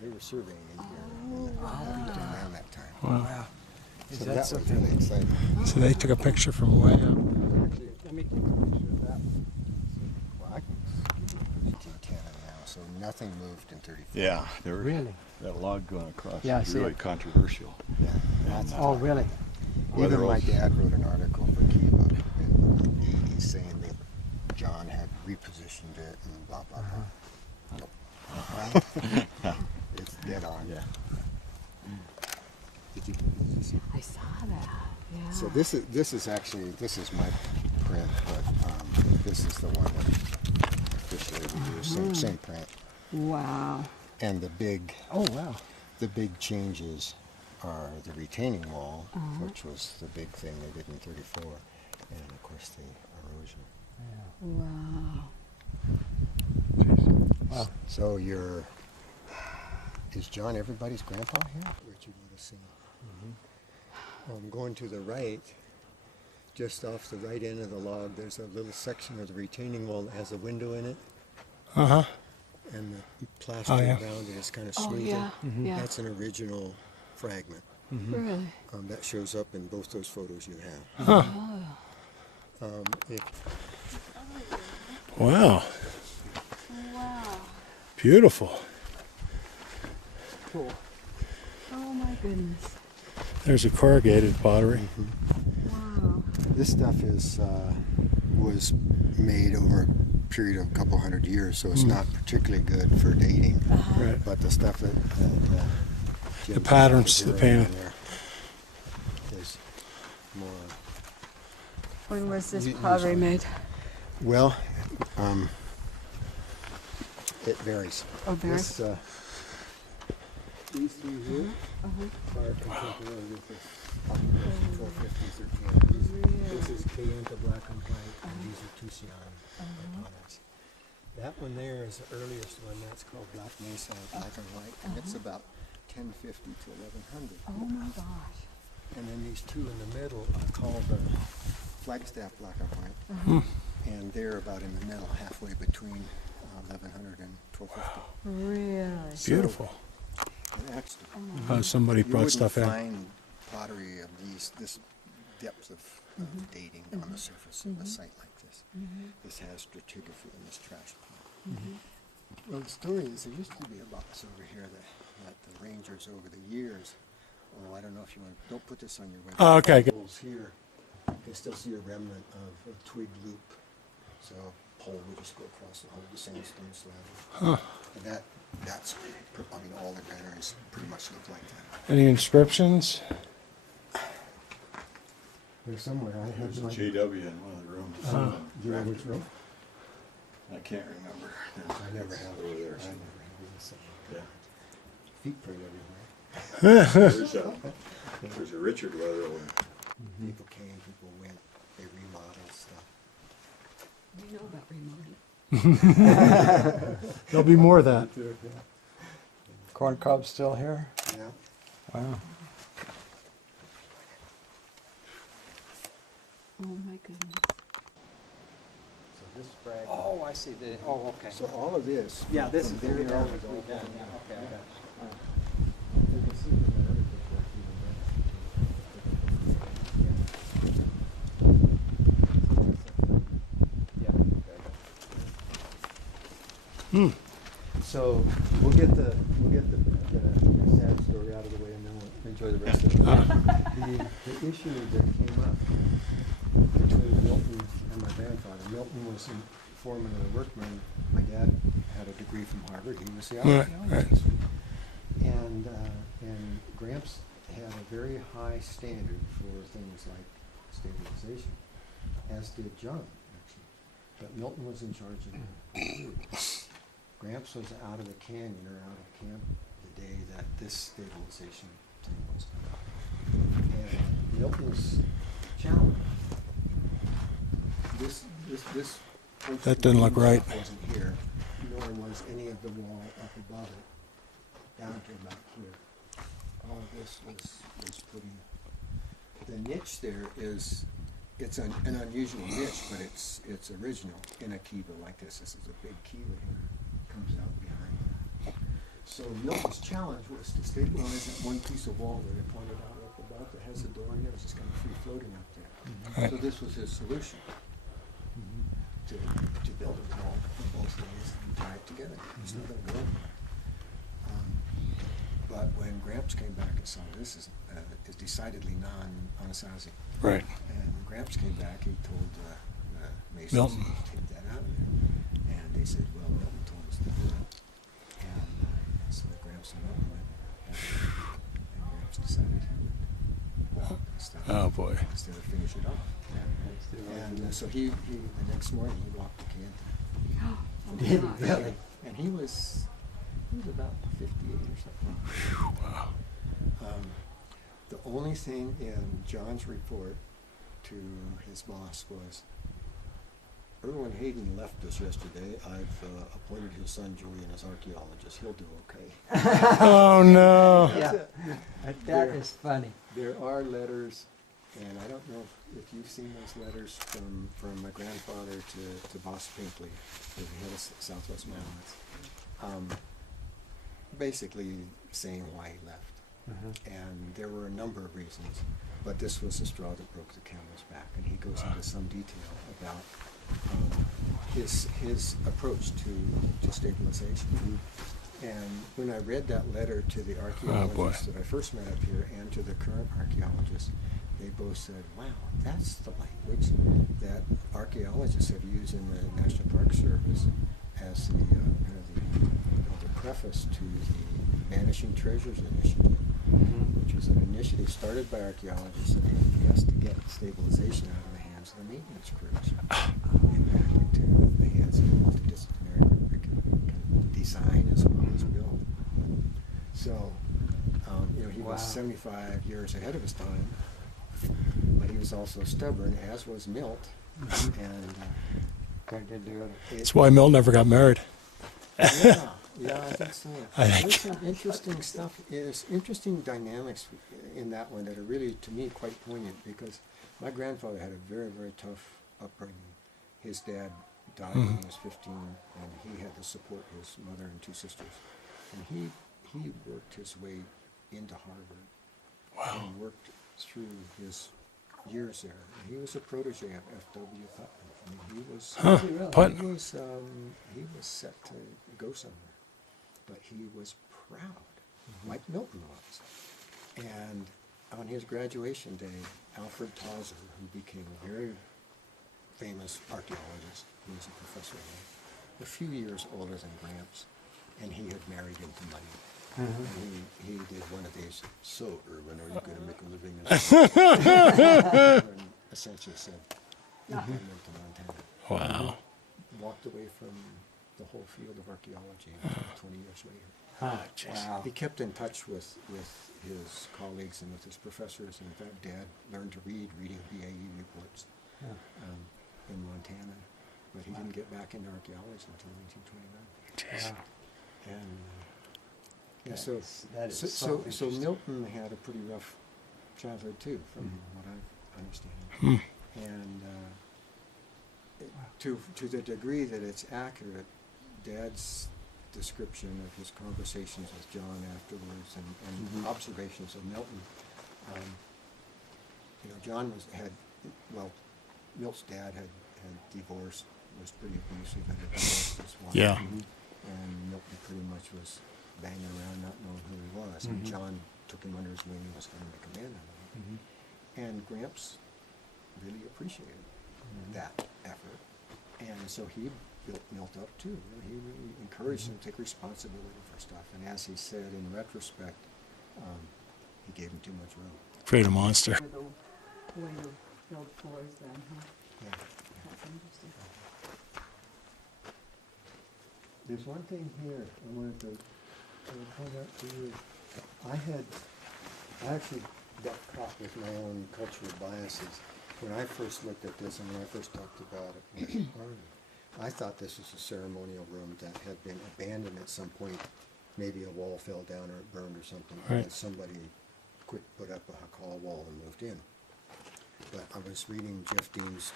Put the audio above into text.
They were surveying in here around that time. Wow. So that was really exciting. So they took a picture from way up. Let me take a picture of that one. Well, I can give you 1810 now, so nothing moved in 34. Yeah, there was Really? that log going across. Yeah, I was see really it. controversial. Yeah, that's Oh, really? Even my dad wrote an article for Keet in the 80s saying that John had repositioned it and blah, blah, blah. Nope. It's dead on. Yeah. Did you see? I saw that. Yeah. So this is actually my print, but this is the one that officially we use. Same print. Wow. And the big Wow. changes are the retaining wall, which was the big thing they did in 34, and of course the erosion. Wow. Wow. So is John everybody's grandpa here? Richard would have seen. Going to the right, just off the right end of the log, there's a little section of the retaining wall that has a window in it, Uh-huh. and the plaster yeah. around it is kind of Oh, smooth. yeah. Yeah. That's an original fragment. Really? That shows up in both those photos you have. Huh. Wow. Wow. Beautiful. Cool. Oh my goodness. There's a corrugated pottery. Wow. This stuff was made over a period of a couple hundred years, so it's not particularly good for dating. Right. But the stuff that Jim The patterns, is the doing paint. there is more. When was this Usually. pottery made? Well, it varies. Oh, very. These three here are contemporary with this 1250s or 10s. This is Kayenta black and white, and these are Tucson components. That one there is the earliest one. That's called Black Mesa black and white, and it's about 1050 to 1100. Oh my gosh. And then these two in the middle are called the Flagstaff black and white, and they're about in the middle, halfway between 1100 and 1250. Really? Beautiful. And actually, Somebody you brought wouldn't stuff in. find pottery of this depth of dating on the surface of a site like this. This has stratigraphy in this trash pile. Well, the story is there used to be a box over here that the rangers over the years, I don't know if you want to, don't put this on your website. Oh, okay, good. Here, you can still see a remnant of a twig loop. So a pole would just go across the whole of the sandstone slab. And that's, all the granaries pretty much look like that. Any inscriptions? There's somewhere I have There's a like, JW in one of the rooms. do you know which room? I can't remember. I never have over there. I never have this. Yeah. Feet print everywhere. There's a Richard Weatherall one. People came, people went, they remodeled stuff. We know about remodeling. There'll be more of that. Corn cob's still here? Yeah. Wow. Oh my goodness. So this fragment. Oh, I see. Okay. So all of this. Yeah, this from is there the down area is all we done. down. Yeah, okay, I got it. You can see from that other picture, Yeah. So we'll get the sad story out of the way, and then we'll enjoy the rest of it. The issue that came up between Milton and my grandfather. Milton was a foreman of the workmen. My dad had a degree from Harvard. He was the archaeologist. And Gramps had a very high standard for things like stabilization, as did John, actually. But Milton was in charge of the food. Gramps was out of the canyon or out of camp the day that this stabilization thing was done. And Milton's challenge, this That doesn't look right. wasn't here, nor was any of the wall up above it, down to about here. All of this was put in. The niche there is, it's an unusual niche, but it's original in a kiva like this. This is a big kiva here, comes out behind. So Milton's challenge was to stabilize that one piece of wall that I pointed out up above that has the door in it, it's just kind of free floating up there. Right. So this was his solution, to build a wall from both ways and tie it together. It's not gonna go anywhere. But when Gramps came back and saw this is decidedly non-Anasazi. Right. And when Gramps came back, he told Masons Milton. to take that out of there. And they said, well, Milton told us to do it. And so Gramps and Milton went, and Gramps decided he would walk instead of, Oh, boy. instead of finish it off. And so he the next morning he walked to Canton. Oh, Did he gosh. really? And he was about 58 or something. Wow. The only thing in John's report to his boss was, Erwin Hayden left us yesterday. I've appointed his son Julian as archaeologist. He'll do okay. Oh, no. That's Yeah. it. That is funny. There are letters, and I don't know if you've seen those letters from my grandfather to Boss Pinkley, the head of Southwest Mountains. Basically saying why he left. And there were a number of reasons, but this was the straw that broke the camel's back. And he goes into some detail about his approach to stabilization. And when I read that letter to the archaeologists that I first met up here and to the current archaeologists, they both said, wow, that's the language that archaeologists have used in the National Park Service as the preface to the Vanishing Treasures Initiative, which was an initiative started by archaeologists at APS to get stabilization out of the hands of the maintenance crews and back into the hands of the multidisciplinary group that can design as well as build. So, he Wow. was 75 years ahead of his time, but he was also stubborn, as was Milt. And Couldn't do it. That's why Milt never got married. Yeah, I think so. I think- There's some interesting stuff, there's interesting dynamics in that one that are really, to me, quite poignant, because my grandfather had a very, very tough upbringing. His dad died when he was 15, and he had to support his mother and two sisters. And he worked his way into Harvard and worked through his years there. And he was a protege of F.W. Putnam. I mean, he was Putnam. he was set to go somewhere, but he was proud, like Milton was. And on his graduation day, Alfred Tauser, who became a very famous archaeologist, he was a professor there, a few years older than Gramps, and he had married into money. And he did one of these, so Erwin, are you going to make a living in this? And essentially said, I moved to Montana. Wow. Walked away from the whole field of archaeology 20 years later. Wow. He kept in touch with his colleagues and with his professors, and in fact, Dad learned to reading BAE reports in Montana, but he didn't get back into archaeology until 1929. Wow. And yeah, That so is- that is so so so interesting. Milton had a pretty rough childhood too, from what I understand. And to the degree that it's accurate, Dad's description of his conversations with John afterwards and observations of Milton, John Milt's dad had divorced, was pretty abusive, and had divorced his wife. Yeah. And Milton pretty much was banging around not knowing who he was. And John took him under his wing and was going to make a man out of him. And Gramps really appreciated that effort. And so he built Milt up too. He really encouraged him to take responsibility for stuff. And as he said in retrospect, he gave him too much room. Create a monster. With the way you build floors then, huh? Yeah. That's interesting. There's one thing here I wanted to point out to you. I actually got caught with my own cultural biases. When I first looked at this and when I first talked about it with Arnie, I thought this was a ceremonial room that had been abandoned at some point. Maybe a wall fell down or it burned or something. Right. And somebody quick put up a Hakal wall and moved in. But I was reading Jeff Dean's